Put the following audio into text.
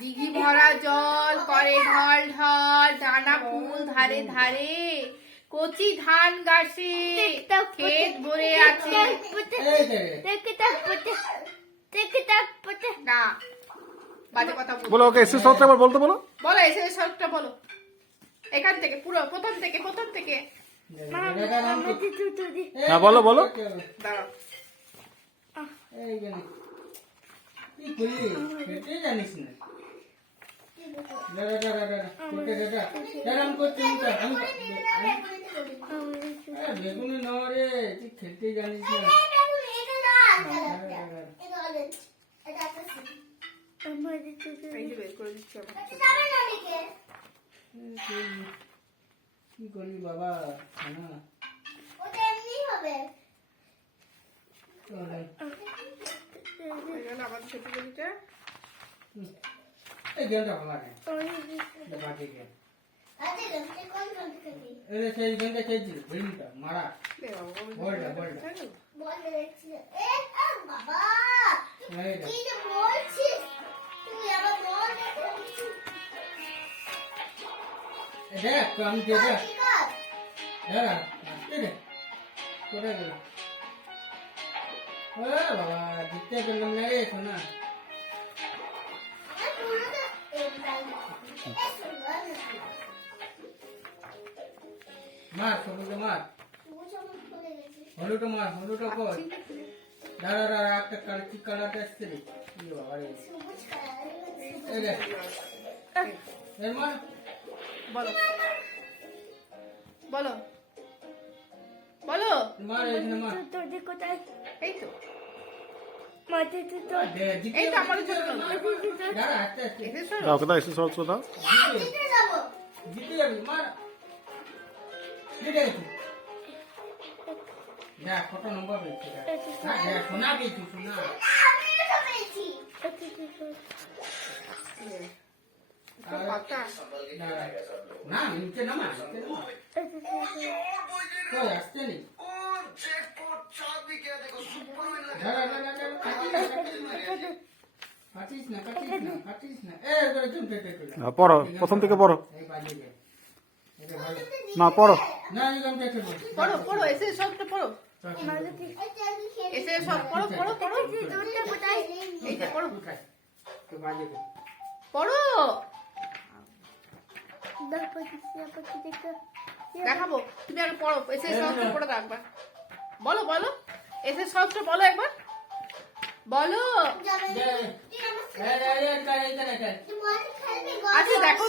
দিঘি ভরা জল করে ঢল ঢল, টানা ফুল ধারে ধারে, কচি ধান গাছে ক্ষেত ভরে আছে। না বাজে কথা বলো, ওকে এসে সবটা আবার বলতে বলো। বলো এসে সবটা বলো, এখান থেকে পুরো প্রথম থেকে হ্যাঁ বলো বলো। দাঁড়াও। জানিস না বেগুনি নরে, তুই খেলতে জানিস না। কি করবি বাবা, আবার ছোট বলিটা এই গেমটা ভালো লাগে। বাকি গেম সেই গেমটা খেয়েছিল, বেলুনটা মারা বলটা দেখ আমি দেখ কোথায় গেল? বাবা জিততে পেলাম না রে সোনা। মার সবুজ মার, হলুটা মার, হলুটা কর। দাঁড়া একটা কালার, কি কালারটা আসছে রে? বাবা রে এর মার। বলো বলো বলো মার এখানে মার। এই তো জিতে এই তো আমাদের ছোট দাঁড়া আস্তে আস্তে দাও কোথায় এসে সব দাও। জিতে যাবি, মার। জিতে গেছি। দেখ কত নম্বর পেয়েছি, দেখ সোনা পেয়েছি, সোনা। না নিচে নামা, কই আসতে নেই। পড়ো প্রথম থেকে পড়ো। না পড়ো পড়ো পড়ো এসে সবটা পড়ো, এসে সব পড়ো পড়ো পড়ো এই যে পড়ো পড়ো, দেখাবো তুমি আগে পড়ো, এসে সবটা পড়ো একবার। বলো বলো এসে সবটা বলো একবার, বলো। আচ্ছা দেখো